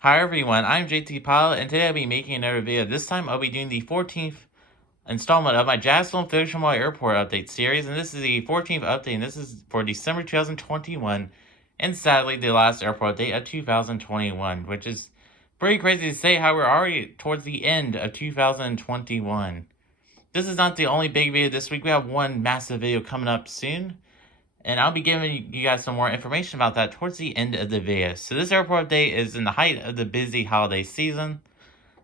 Hi everyone, I'm JT Pilot, and today I'll be making another video. This time I'll be doing the 14th installment of my Jacksonville Fictional Airport Update series, and this is the 14th update, and this is for December 2021, and sadly the last airport update of 2021, which is pretty crazy to say how we're already towards the end of 2021. This is not the only big video this week. We have one massive video coming up soon, and I'll be giving you guys some more information about that towards the end of the video. So this airport update is in the height of the busy holiday season.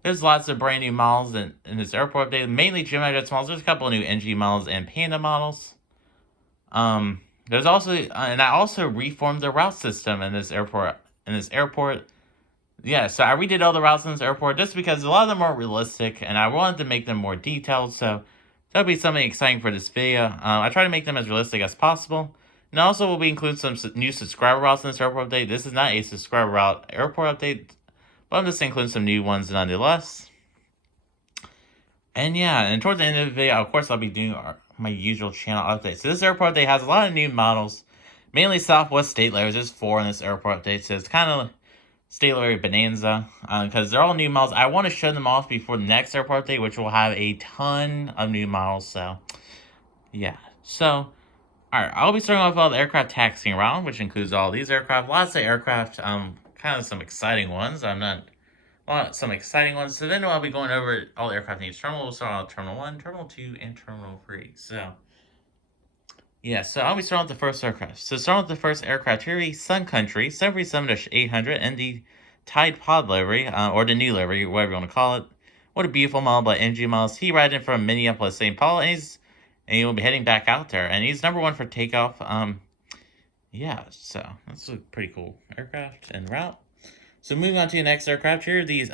There's lots of brand new models in this airport update, mainly Gemini models. There's a couple of new NG models and Panda models. There's also, and I also reformed the route system in this airport. Yeah, so I redid all the routes in this airport just because a lot of them aren't realistic, and I wanted to make them more detailed. So that'll be something exciting for this video. I try to make them as realistic as possible. And also, we'll be include some new subscriber routes in this airport update. This is not a subscriber route airport update, but I'm just including some new ones nonetheless. And yeah, and towards the end of the video, of course, I'll be doing my usual channel updates. So this airport update has a lot of new models, mainly Southwest state layers. There's 4 in this airport update, so it's kind of state layer bonanza, because they're all new models. I want to show them off before the next airport update, which will have a ton of new models. So yeah, so alright, I'll be starting off with all the aircraft taxiing around, which includes all these aircraft. Lots of aircraft, kind of some exciting ones. Some exciting ones. So then I'll be going over all the aircraft in each terminal. We'll start on Terminal 1, Terminal 2, and Terminal 3. So yeah, so I'll be starting with the first aircraft. So starting with the first aircraft here, the Sun Country 737-800 and the Tide Pod livery, or the new livery, whatever you want to call it. What a beautiful model by NG Models. He riding from Minneapolis, St. Paul, and he will be heading back out there. And he's number 1 for takeoff. Yeah, so that's a pretty cool aircraft en route. So moving on to the next aircraft here, these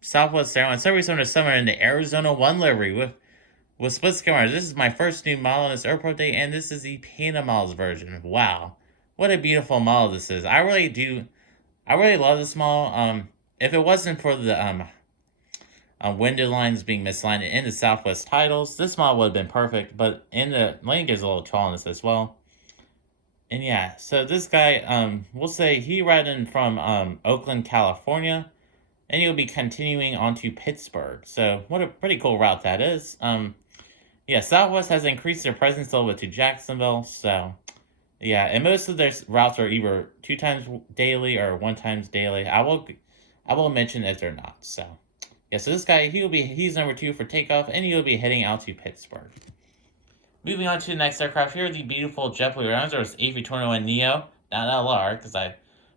Southwest Airlines 737 in the Arizona 1 livery with split screen. This is my first new model in this airport day, and this is the Panda models version. Wow, what a beautiful model this is. I really love this model. If it wasn't for the window lines being misaligned in the Southwest titles, this model would have been perfect, but in the landing gear is a little tall in this as well. And yeah, so this guy, we'll say he riding from Oakland, California, and he'll be continuing on to Pittsburgh. So what a pretty cool route that is. Yeah, Southwest has increased their presence a little bit to Jacksonville. So yeah, and most of their routes are either 2 times daily or 1 times daily. I will mention if they're not. So yeah, so this guy he's number 2 for takeoff, and he'll be heading out to Pittsburgh. Moving on to the next aircraft here, the beautiful JetBlue Airlines, or A321neo, not LR, because I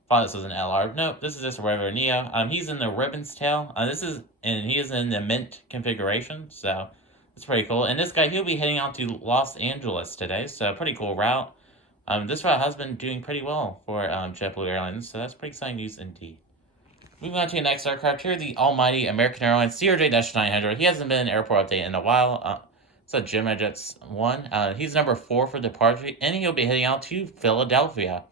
thought this was an LR. Nope, this is just a regular Neo. He's in the Ribbon's tail. He is in the Mint configuration, so it's pretty cool. And this guy, he'll be heading out to Los Angeles today, so pretty cool route. This route has been doing pretty well for JetBlue Airlines, so that's pretty exciting news indeed. Moving on to the next aircraft here, the almighty American Airlines CRJ-900. He hasn't been in an airport update in a while. So Gemini Jets 1. He's number 4 for departure, and he'll be heading out to Philadelphia.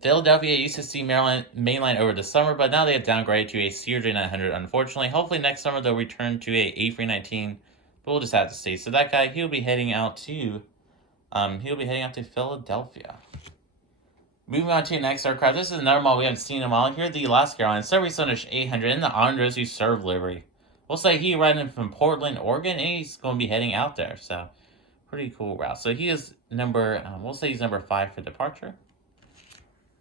Philadelphia used to see Maryland mainline over the summer, but now they have downgraded to a CRJ-900, unfortunately. Hopefully next summer they'll return to a A319, but we'll just have to see. So that guy, he'll be heading out to Philadelphia. Moving on to the next aircraft. This is another model we haven't seen in a while. Here, the Alaska Airlines 737-800 in the Andros Who Serve livery. We'll say he riding from Portland, Oregon, and he's going to be heading out there. So, pretty cool route. So, he is we'll say he's number 5 for departure.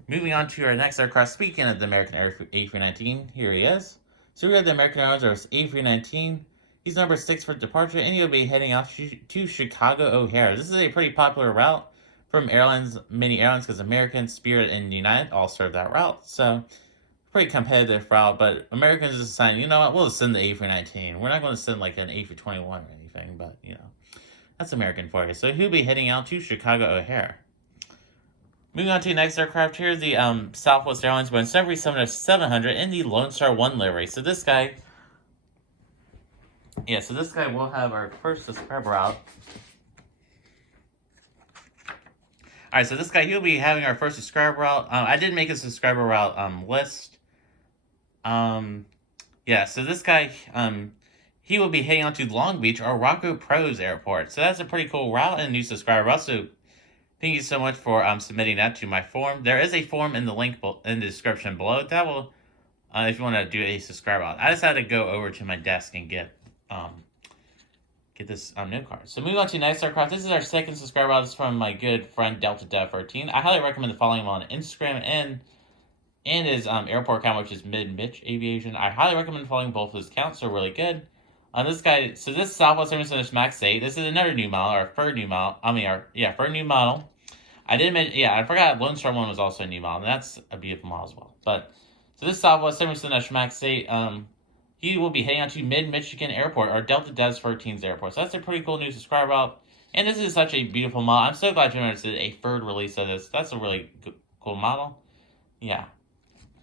Moving on to our next aircraft. Speaking of the American A319, here he is. So, we have the American Airlines A319. He's number 6 for departure, and he'll be heading out to Chicago O'Hare. This is a pretty popular route from many airlines, because American, Spirit, and United all serve that route. So, pretty competitive route, but Americans just decided, you know what, we'll just send the A319. We're not going to send like an A321 or anything, but, you know, that's American for you. So he'll be heading out to Chicago O'Hare. Moving on to the next aircraft here, the Southwest Airlines Boeing 737-700 in the Lone Star 1 livery. So this guy will have our first subscriber route. Alright, so this guy, he'll be having our first subscriber route. I did make a subscriber route list. Yeah, so this guy, he will be heading on to Long Beach or Rocco Pros Airport. So that's a pretty cool route and new subscriber route. So Thank you so much for submitting that to my form. There is a form in the link in the description below. That will, if you want to do a subscribe out. I just had to go over to my desk and get this note card. So moving on to next aircraft. This is our second subscriber out. This is from my good friend Delta Dev 13. I highly recommend following him on Instagram and his airport account, which is Mid-Mitch Aviation. I highly recommend following both of his accounts. They're really good. This guy, so this Southwest Airlines Max 8. This is another new model, our third new model. Third new model. I did admit, I forgot Lone Star 1 was also a new model, and that's a beautiful model as well. But, so this Southwest Airlines Max 8, he will be heading out to Mid-Michigan Airport, or Delta Des 13's airport. So that's a pretty cool new subscriber route. And this is such a beautiful model. I'm so glad Gemini did a third release of this. That's a really cool model. Yeah.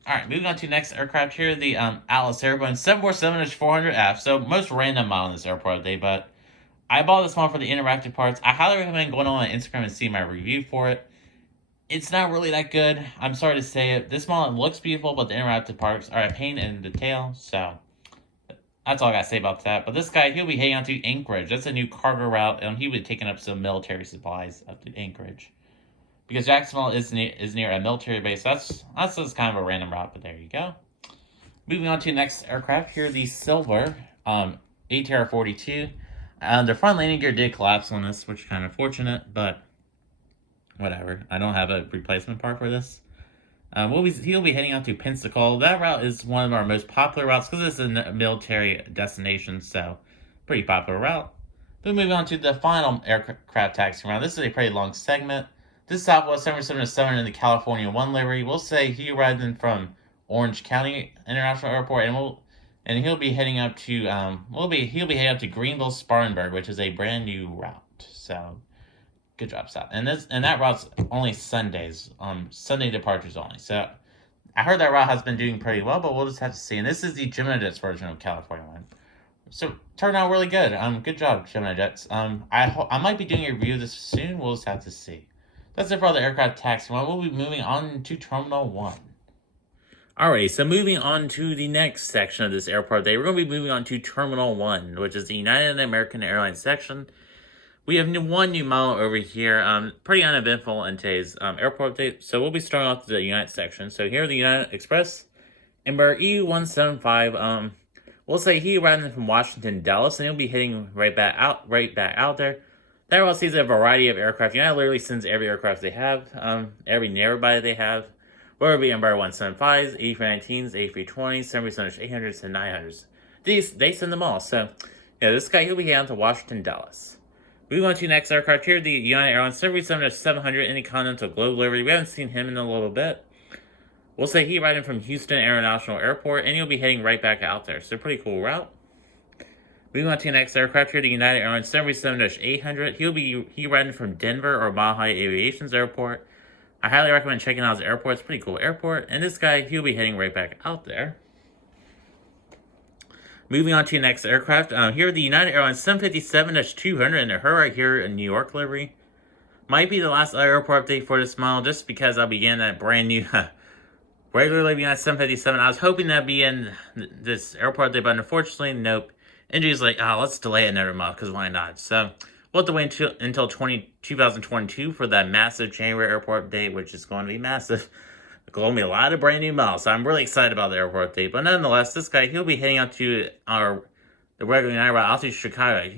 Alright, moving on to next aircraft here, the Atlas Airborne 747-400F. So, most random model in this airport today, but I bought this one for the interactive parts. I highly recommend going on my Instagram and see my review for it. It's not really that good. I'm sorry to say it. This model looks beautiful, but the interactive parts are a pain in the tail. So, that's all I got to say about that. But this guy, he'll be heading out to Anchorage. That's a new cargo route, and he'll be taking up some military supplies up to Anchorage. Because Jacksonville is near a military base. That's just kind of a random route, but there you go. Moving on to the next aircraft here, the Silver ATR 42. The front landing gear did collapse on this, which is kind of fortunate, but whatever. I don't have a replacement part for this. He'll be heading out to Pensacola. That route is one of our most popular routes because it's a military destination, so pretty popular route. Then moving on to the final aircraft taxi route. This is a pretty long segment. This Southwest 777 in the California 1 livery. We'll say he arrived in from Orange County International Airport, and he'll be heading up to he'll be heading up to Greenville Spartanburg, which is a brand new route. So good job, South. And that route's only Sundays, Sunday departures only. So I heard that route has been doing pretty well, but we'll just have to see. And this is the Gemini Jets version of California 1. So turned out really good. Good job, Gemini Jets. I might be doing a review of this soon. We'll just have to see. That's it for the aircraft taxi. We'll be moving on to Terminal 1. Alrighty, so moving on to the next section of this airport day, we're going to be moving on to Terminal 1, which is the United American Airlines section. We have one new model over here, pretty uneventful in today's airport update. So we'll be starting off the United section. So here, the United Express, Embraer E175. We'll say he arrived in from Washington, Dallas, and he'll be heading right back out there. That route sees a variety of aircraft. United literally sends every aircraft they have, every narrow-body they have. Whether it be Embraer 175s, A319s, A320s, 737-800s, and 900s. They send them all. So, yeah, this guy, he'll be heading to Washington, Dallas. Moving on to the next aircraft here, the United Airlines 737-700 Intercontinental Globe livery. We haven't seen him in a little bit. We'll say he arrived in from Houston International Airport, and he'll be heading right back out there. So, pretty cool route. Moving on to the next aircraft here, the United Airlines 737-800. He arrived from Denver or Mile High Aviation's airport. I highly recommend checking out his airport. It's a pretty cool airport. And this guy, he'll be heading right back out there. Moving on to the next aircraft. Here, the United Airlines 757-200 in the her right here in New York livery. Might be the last airport update for this model, just because I'll be in that brand new regular United 757. I was hoping that'd be in this airport update, but unfortunately, nope. NG's like, let's delay another month, because why not? So, we'll have to wait until 2022 for that massive January airport update, which is going to be massive. Going to be a lot of brand new models, so I'm really excited about the airport update. But nonetheless, this guy, he'll be heading out to the regular United route out to Chicago.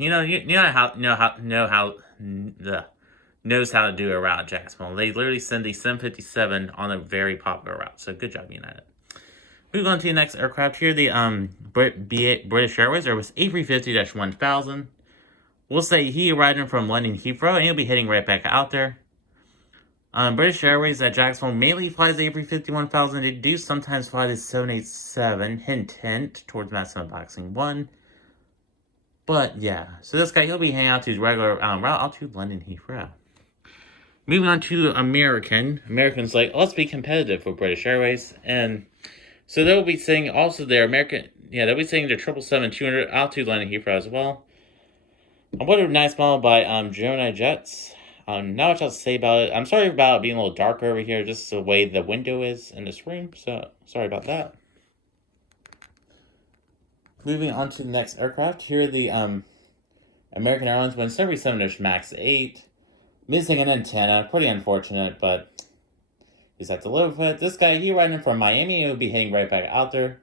Knows how to do a route at Jacksonville. They literally send the 757 on a very popular route. So good job, United. Moving on to the next aircraft here, the British Airways Airbus A350-1000. We'll say he arrived in from London Heathrow, and he'll be heading right back out there. British Airways at Jacksonville mainly flies the A350-1000. They do sometimes fly the 787, hint, towards maximum boxing 1. But, yeah. So this guy, he'll be heading out to his regular route out to London Heathrow. Moving on to American. American's like, let's be competitive with British Airways. And so they'll be saying also their American, they'll be saying their 777-200 out to London Heathrow as well. What a nice model by Gemini Jets. Not much else to say about it. I'm sorry about it being a little darker over here, just the way the window is in this room. So, sorry about that. Moving on to the next aircraft. Here are the American Airlines 177 MAX 8. Missing an antenna. Pretty unfortunate, but just have to live with it. This guy, he riding from Miami, he'll be heading right back out there.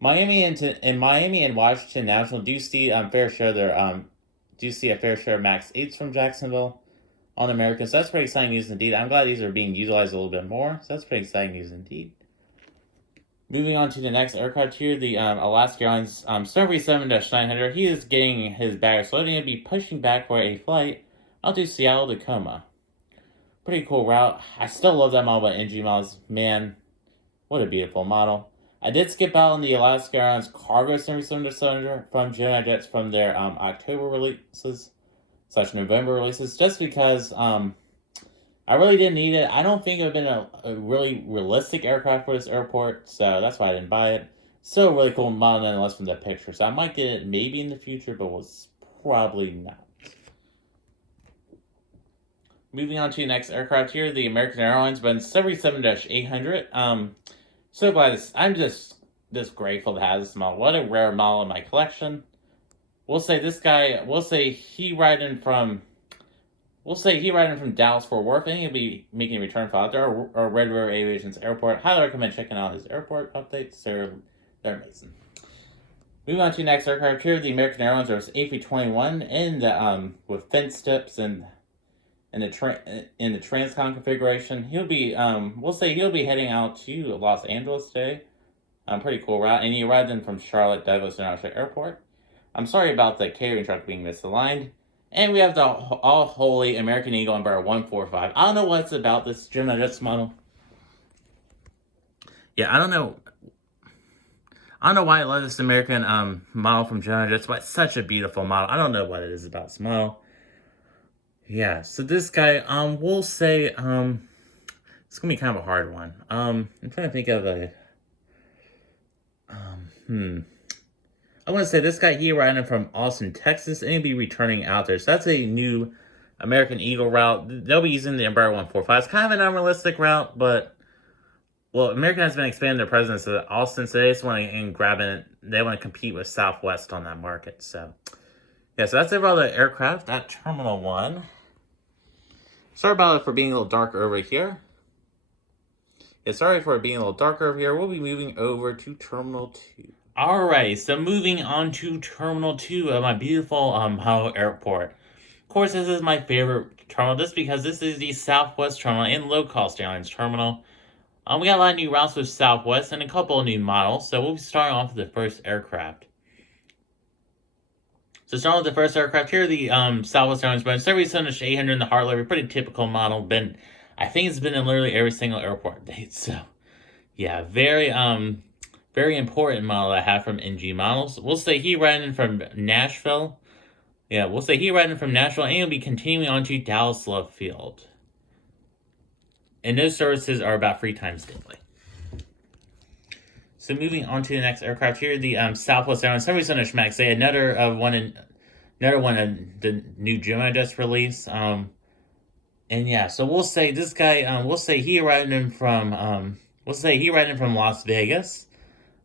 Miami and Washington National do see fair share their do see a fair share of Max 8s from Jacksonville on American. So that's pretty exciting news indeed. I'm glad these are being utilized a little bit more. So that's pretty exciting news indeed. Moving on to the next aircraft here, the Alaska Airlines 737-900. He is getting his baggage loading and be pushing back for a flight out to Seattle, Tacoma. Pretty cool route. I still love that model by NG Models. Man, what a beautiful model. I did skip out on the Alaska Airlines Cargo 737-900 from Gemini Jets from their October releases / November releases, just because I really didn't need it. I don't think it would have been a really realistic aircraft for this airport, so that's why I didn't buy it. Still a really cool model nonetheless from the picture, so I might get it maybe in the future, but was probably not. Moving on to the next aircraft here, the American Airlines Boeing 737-800. So glad this. I'm just grateful to have this model. What a rare model in my collection. We'll say this guy. We'll say he riding from Dallas Fort Worth, and he'll be making a return flight out there, or Red River Aviation's airport. Highly recommend checking out his airport updates. They're amazing. Moving on to the next aircraft here, the American Airlines A321 in the with fence tips and in the transcon configuration. He'll be we'll say he'll be heading out to Los Angeles today. Pretty cool route, and he arrived in from Charlotte Douglas International Airport. I'm sorry about the catering truck being misaligned. And we have the all-holy American Eagle Embraer 145. I don't know what it's about, this Gemini Jets model. Yeah, I don't know why I love this American model from Gemini Jets, but it's such a beautiful model. I don't know what it is about this model. Yeah, so this guy, we'll say, it's going to be kind of a hard one. I'm trying to think of a, I want to say this guy here riding from Austin, Texas, and he'll be returning out there. So that's a new American Eagle route. They'll be using the Embraer 145. It's kind of an unrealistic route, but, well, American has been expanding their presence to Austin, so they just want to they want to compete with Southwest on that market. So, yeah, so that's it for all the aircraft at Terminal 1. Sorry about it for being a little darker over here. Yeah, sorry for being a little darker over here. We'll be moving over to Terminal 2. Alright, so moving on to Terminal 2 of my beautiful Ohio Airport. Of course, this is my favorite terminal just because this is the Southwest Terminal and low-cost airlines terminal. We got a lot of new routes with Southwest and a couple of new models, so we'll be starting off with the first aircraft. So starting with the first aircraft here, the Southwest Airlines Boeing 737-800 in the heart livery, pretty typical model. I think it's been in literally every single airport date, so yeah, very important model I have from NG Models. We'll say he riding from Nashville. Yeah, we'll say he riding from Nashville, and he'll be continuing on to Dallas Love Field. And those services are about 3 times daily. So moving on to the next aircraft here, the Southwest Airlines 737 Max A, another one of the new Gemini just released. And yeah, so we'll say this guy, we'll say he riding from Las Vegas.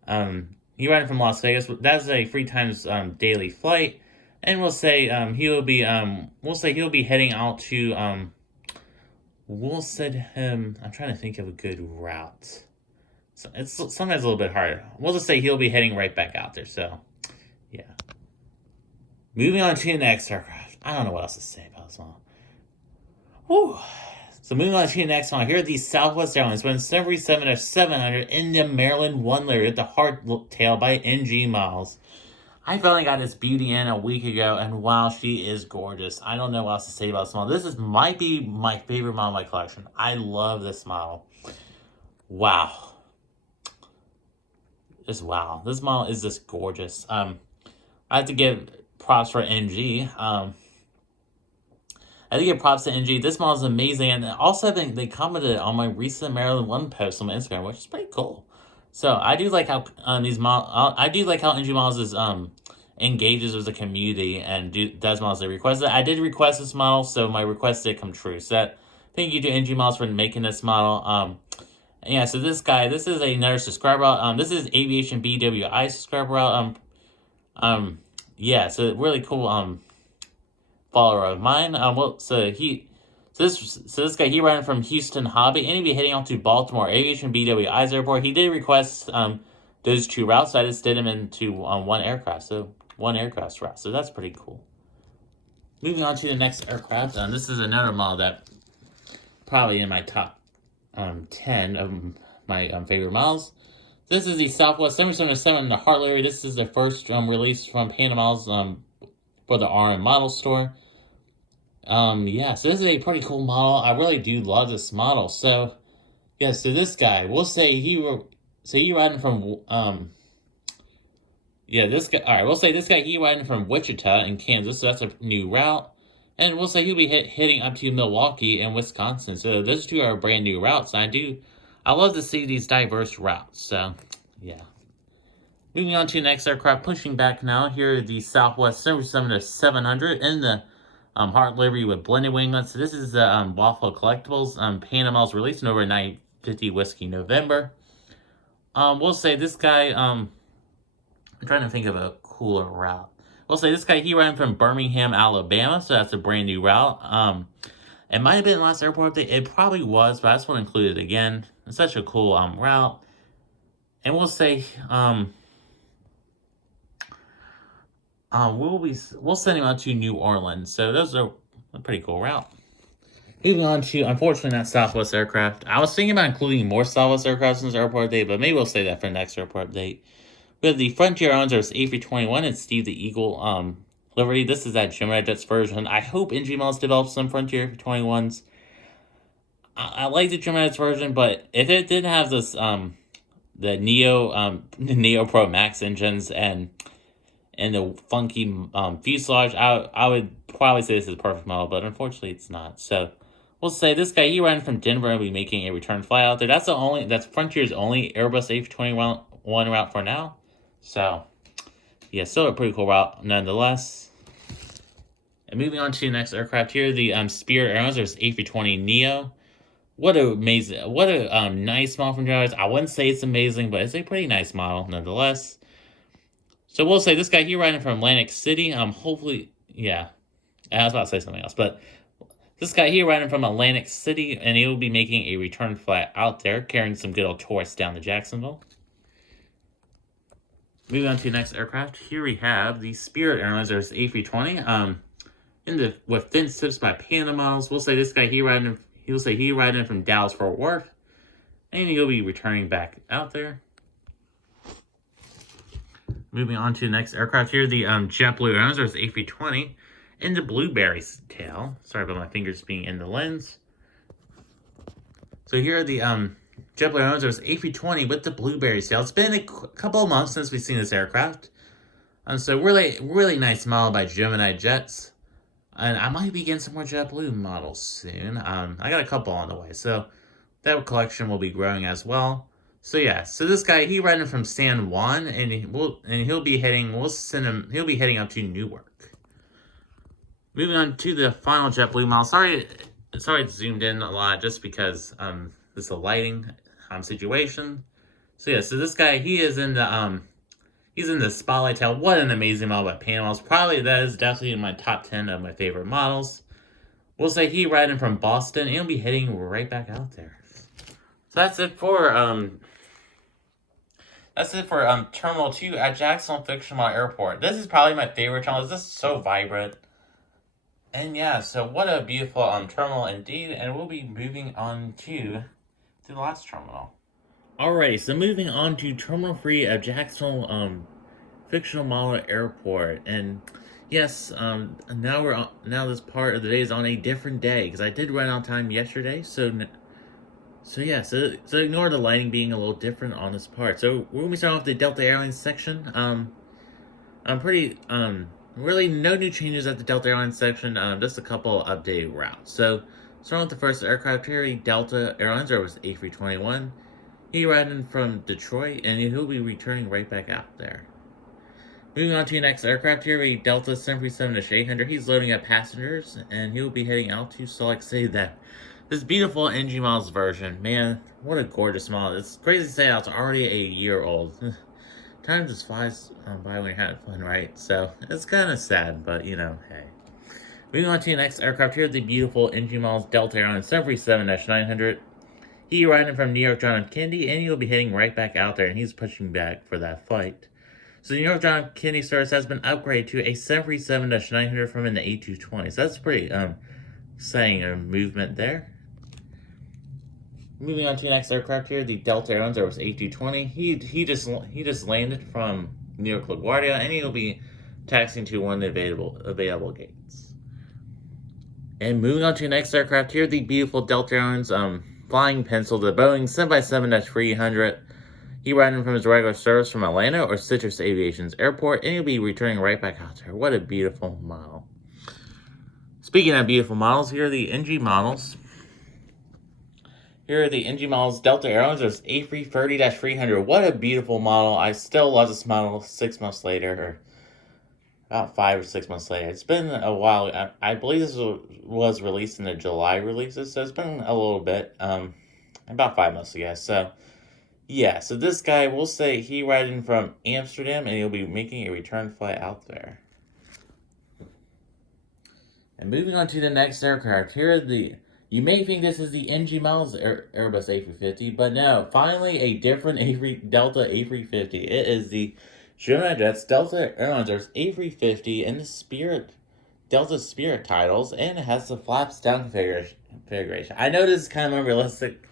He riding from Las Vegas. That's a 3 times daily flight, and we'll say he'll be heading out to I'm trying to think of a good route. So it's sometimes a little bit harder. We'll just say he'll be heading right back out there. So yeah. Moving on to the next aircraft. I don't know what else to say about this one. Whew. So moving on to the next one, here are the Southwest Airlines Boeing 737-700 in the Maryland 1 layer at the hardtail by NG Models. I finally got this beauty in a week ago, and wow, she is gorgeous. I don't know what else to say about this model. This might be my favorite model in my collection. I love this model. Wow. Just wow. This model is just gorgeous. I have to give props for NG. I have to give props to NG. This model is amazing, and also I think they commented on my recent Maryland 1 post on my Instagram, which is pretty cool. So I do like how NG Models is engages with the community and does models they requested. I did request this model, so my request did come true. So thank you to NG Models for making this model. Yeah, so this is another subscriber route. This is Aviation BWI subscriber route. Yeah, so really cool follower of mine. So So this guy, he ran from Houston Hobby, and he'll be heading on to Baltimore Aviation BW Eyes Airport. He did request those 2 routes. I just did them into one aircraft, so one aircraft route. So that's pretty cool. Moving on to the next aircraft. This is another model that probably in my top 10 of my favorite models. This is the Southwest 777 in the Heart Livery. This is the first release from Panama's for the RM model store. Yeah, so this is a pretty cool model. I really do love this model. So, yeah, so this guy, we'll say he riding from this guy. All right, we'll say this guy he riding from Wichita in Kansas. So that's a new route, and we'll say he'll be hitting up to Milwaukee and Wisconsin. So those 2 are brand new routes. And I love to see these diverse routes. So, yeah. Moving on to the next aircraft, pushing back now. Here are the Southwest 777-700 in the Heart Livery with blended winglets. So this is the Waffle Collectibles. Panama's releasing over 950 Whiskey November. We'll say this guy, I'm trying to think of a cooler route. We'll say this guy, he ran from Birmingham, Alabama, so that's a brand new route. It might have been the last airport update. It probably was, but I just want to include it again. It's such a cool route. And we'll say we'll send him out to New Orleans. So those are a pretty cool route. Moving on to, unfortunately, not Southwest aircraft. I was thinking about including more Southwest aircraft in this airport update, but maybe we'll say that for the next airport update. We have the Frontier Airlines A321 and Steve the Eagle livery. This is that Gemini Jets version. I hope NG Models develops some Frontier A321s. I like the Gemini Jets version, but if it did have this the Neo Pro Max engines and the funky fuselage, I would probably say this is a perfect model, but unfortunately it's not. So we'll say this guy, he ran from Denver and will be making a return flight out there. That's Frontier's only Airbus A321 route for now. So yeah, still a pretty cool route nonetheless. And moving on to the next aircraft here, the Spirit Airlines A320 Neo. What a nice model from Airlines. I wouldn't say it's amazing, but it's a pretty nice model nonetheless. So we'll say this guy here riding from Atlantic City. Hopefully, yeah. I was about to say something else, but this guy here riding from Atlantic City, and he will be making a return flight out there, carrying some good old tourists down to Jacksonville. Moving on to the next aircraft, here we have the Spirit Airlines A320. With fin tips by Panda models. We'll say this guy he riding from Dallas Fort Worth, and he'll be returning back out there. Moving on to the next aircraft here, the JetBlue Airlines A320 in the blueberry tail. Sorry about my fingers being in the lens. So here are the JetBlue Airlines A320 with the blueberry tail. It's been a couple of months since we've seen this aircraft. So really nice model by Gemini Jets. And I might be getting some more JetBlue models soon. I got a couple on the way, so that collection will be growing as well. So yeah, so this guy, he riding from San Juan, and he'll be heading up to Newark. Moving on to the final JetBlue model. Sorry it zoomed in a lot just because this is a lighting situation. So yeah, so this guy, he's in the spotlight tail. What an amazing model by Panama. That is definitely in my top 10 of my favorite models. We'll say he riding from Boston, and he'll be heading right back out there. So that's it for Terminal 2 at Jacksonville Fictional Airport. This is probably my favorite terminal. This is so vibrant. And yeah, so what a beautiful terminal indeed. And we'll be moving on to the last terminal. Alrighty, so moving on to Terminal 3 at Jacksonville Fictional Model Airport. And yes, now this part of the day is on a different day, because I did run out of time yesterday, so ignore the lighting being a little different on this part. So we're gonna be starting off the Delta Airlines section. Really no new changes at the Delta Airlines section. Just a couple updated routes. So starting with the first aircraft here, Delta Airlines A321. He riding from Detroit, and he'll be returning right back out there. Moving on to the next aircraft here, a Delta 737-800. He's loading up passengers, and he'll be heading out to Salt Lake City. This beautiful NG Models version, man, what a gorgeous model. It's crazy to say how it's already a year old. Time just flies by when you're having fun, right? So, it's kind of sad, but, hey. Moving on to the next aircraft here, the beautiful NG models Delta Airlines 737-900. He arrived from New York John F. Kennedy, and he'll be heading right back out there, and he's pushing back for that flight. So the New York John F. Kennedy service has been upgraded to a 737-900 from an A220. So that's pretty exciting movement there. Moving on to the next aircraft here, the Delta Airlines Airbus A220. He just landed from New York LaGuardia, and he'll be taxiing to one of the available gates. And moving on to the next aircraft here, the beautiful Delta Airlines flying pencil, the Boeing 757-300. He riding from his regular service from Atlanta or Citrus Aviation's airport, and he'll be returning right back out there. What a beautiful model. Speaking of beautiful models, here are the NG models. Here are the NG models Delta Airlines. There's A330-300. What a beautiful model. I still love this model 6 months later, or about 5 or 6 months later. It's been a while. I believe this was released in the July releases, so it's been a little bit, about 5 months ago. So, yeah, so this guy, we'll say he riding from Amsterdam, and he'll be making a return flight out there. And moving on to the next aircraft, here are the... You may think this is the NG models Airbus A350, but no, finally a different Delta A350. It is the Gemini Jets Delta Airlines A350 in the Delta Spirit titles, and it has the flaps down configuration. I know this is kind of unrealistic,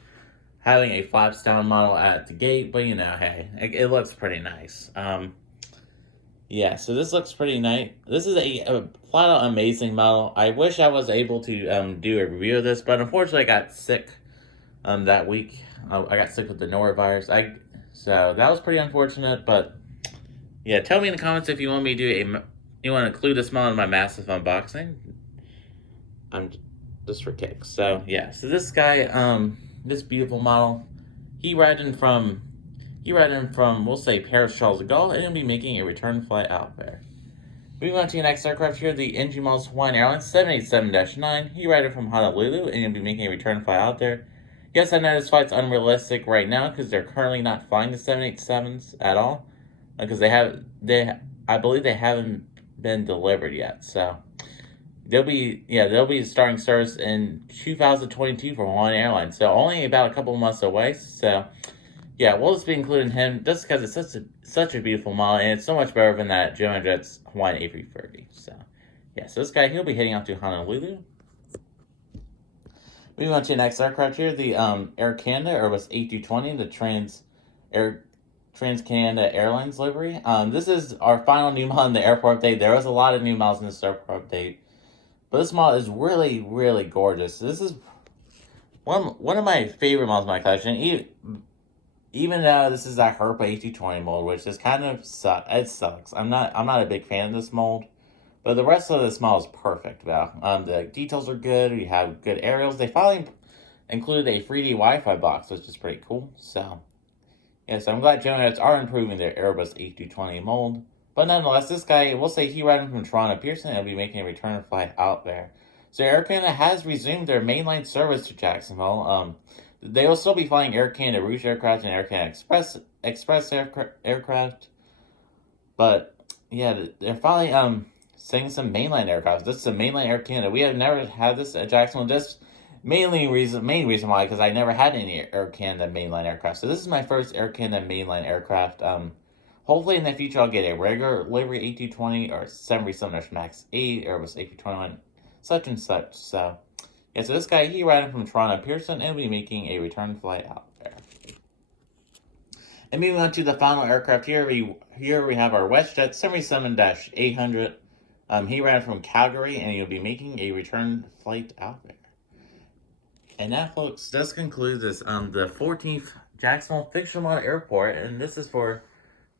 having a flaps down model at the gate, but you know, hey, it looks pretty nice. Yeah, so this looks pretty nice. This is a flat out amazing model. I wish I was able to do a review of this, but unfortunately I got sick that week. I got sick with the norovirus. So that was pretty unfortunate, but yeah, tell me in the comments if you want me to do you want to include this model in my massive unboxing. I'm just for kicks. So yeah, so this guy, this beautiful model, he riding from, we'll say, Paris Charles de Gaulle, and he'll be making a return flight out there. Moving on to the next aircraft here, the NG models Hawaiian Airlines 787-9. He riding from Honolulu, and he'll be making a return flight out there. Yes, I know this flight's unrealistic right now because they're currently not flying the 787s at all, because I believe they haven't been delivered yet. So they'll be starting service in 2022 for Hawaiian Airlines. So only about a couple months away. So yeah, we'll just be including him just because it's such a beautiful model, and it's so much better than that Gemini Jets Hawaiian A330. So, yeah, so this guy, he'll be heading out to Honolulu. Moving on to the next aircraft here, the Air Canada Airbus A220, the Trans-Canada Airlines livery. This is our final new model in the airport update. There was a lot of new models in this airport update, but this model is really, really gorgeous. This is one of my favorite models in my collection. Even though this is a Herpa A220 mold, which is kind of it sucks. I'm not a big fan of this mold, but the rest of this model is perfect. Though the details are good. We have good aerials. They finally included a 3D Wi-Fi box, which is pretty cool. So yeah, so I'm glad Gemini are improving their Airbus A220 mold. But nonetheless, this guy, we'll say he riding from Toronto Pearson, and will be making a return flight out there. So Air Canada has resumed their mainline service to Jacksonville. They will still be flying Air Canada Rouge aircraft and Air Canada Express aircraft. But yeah, they're finally sending some mainline aircraft. This is a mainline Air Canada. We have never had this at Jacksonville. Just main reason why, because I never had any Air Canada mainline aircraft. So this is my first Air Canada mainline aircraft. Hopefully in the future I'll get a regular livery A220 or 737 MAX 8 Airbus A321, such and such. So yeah, so this guy, he riding from Toronto Pearson, and will be making a return flight out there. And moving on to the final aircraft here, we have our WestJet 77-800. He ran from Calgary, and he'll be making a return flight out there. And that, folks, does conclude this the 14th Jacksonville Fictional Airport, and this is for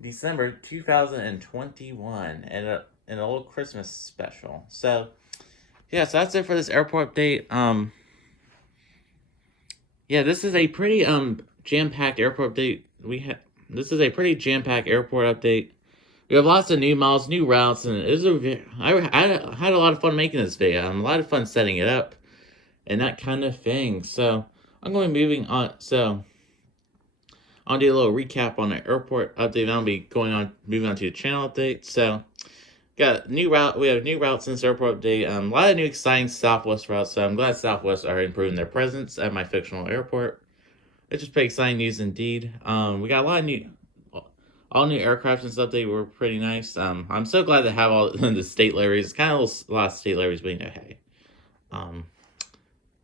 December 2021, and a little Christmas special. So yeah, so that's it for this airport update. Yeah, this is a pretty jam-packed airport update. This is a pretty jam-packed airport update. We have lots of new models, new routes, and I had a lot of fun making this video. A lot of fun setting it up and that kind of thing. So I'm going to be moving on. So I'll do a little recap on the airport update, and I'll be moving on to the channel update. So got new route. We have new routes in this airport update. A lot of new exciting Southwest routes. So I'm glad Southwest are improving their presence at my fictional airport. It's just pretty exciting news indeed. We got a lot of all new aircraft and stuff. They were pretty nice. I'm so glad to have all the state levies. It's kind of a lot of state levies, but you know, hey.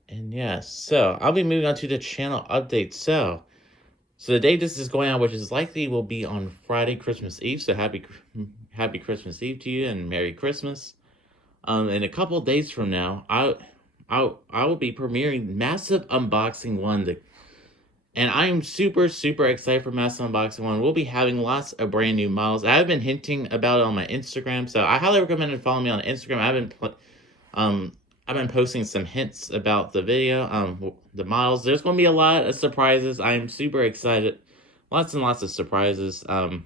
And yeah, so I'll be moving on to the channel update. So the day this is going on, which is likely will be on Friday, Christmas Eve. So happy Christmas Eve to you and Merry Christmas. In a couple days from now, I will be premiering Massive Unboxing 1. And I am super excited for Massive Unboxing 1. We'll be having lots of brand new models. I've been hinting about it on my Instagram, so I highly recommend you follow me on Instagram. I've been posting some hints about the video, the models. There's going to be a lot of surprises. I'm super excited. Lots and lots of surprises. There'll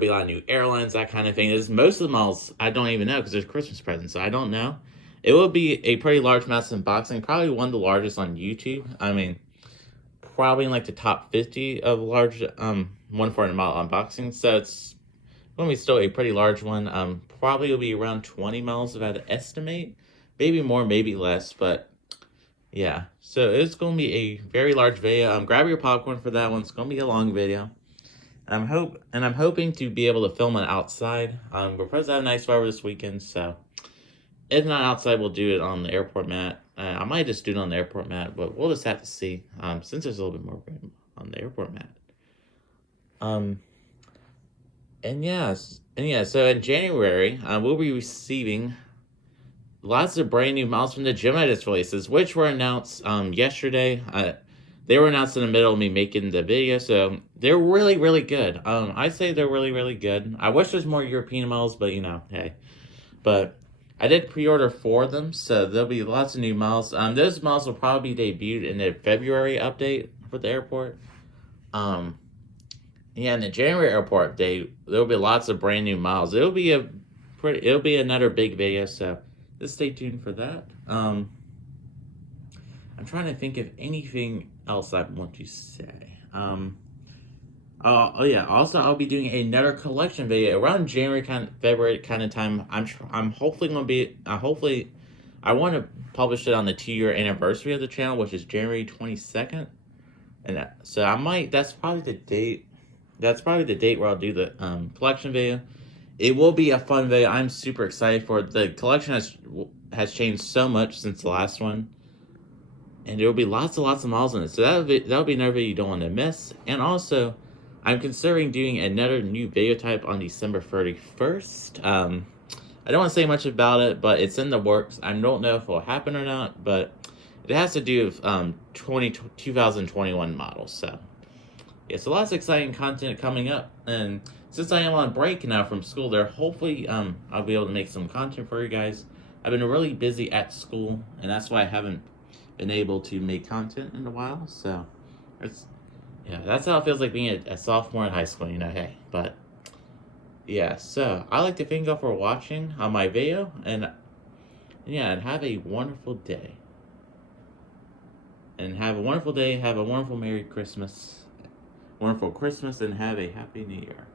be a lot of new airlines, that kind of thing. Most of the models I don't even know because there's Christmas presents, so I don't know. It will be a pretty large Massive Unboxing, probably one of the largest on YouTube. I mean, probably in like the top 50 of large 140 model unboxings. So it's going to be still a pretty large one. Probably will be around 20 miles if I had to estimate. Maybe more, maybe less, but yeah. So it's going to be a very large video. Grab your popcorn for that one. It's going to be a long video. I'm hoping to be able to film it outside. We're supposed to have a nice weather this weekend, so if not outside, we'll do it on the airport mat. I might just do it on the airport mat, but we'll just have to see. Since there's a little bit more room on the airport mat. And yeah, so in January, we'll be receiving lots of brand new models from the Gemini disc releases, which were announced yesterday. They were announced in the middle of me making the video, so they're really good. I say they're really good. I wish there's more European models, but you know, hey. But I did pre-order 4 of them, so there'll be lots of new models. Those models will probably be debuted in the February update for the airport. Yeah, in the January airport update, there'll be lots of brand new models. It'll be another big video, so just stay tuned for that. I'm trying to think of anything else I want to say. Oh yeah. Also, I'll be doing another collection video around January, February kind of time. I'm hopefully gonna be. I want to publish it on the 2-year anniversary of the channel, which is January 22nd, and so I might. That's probably the date. That's probably the date where I'll do the collection video. It will be a fun video. I'm super excited for it. The collection has changed so much since the last one. And there will be lots of models in it. So that'll be another video you don't want to miss. And also, I'm considering doing another new video type on December 31st. I don't want to say much about it, but it's in the works. I don't know if it will happen or not, but it has to do with 2021 models. So yeah, so lots of exciting content coming up. And since I am on break now from school, hopefully I'll be able to make some content for you guys. I've been really busy at school, and that's why I haven't been able to make content in a while. So that's how it feels like being a sophomore in high school, you know, hey. But yeah, so I'd like to thank you all for watching on my video, and yeah, and have a wonderful day. And have a wonderful day, have a wonderful Merry Christmas, wonderful Christmas, and have a Happy New Year.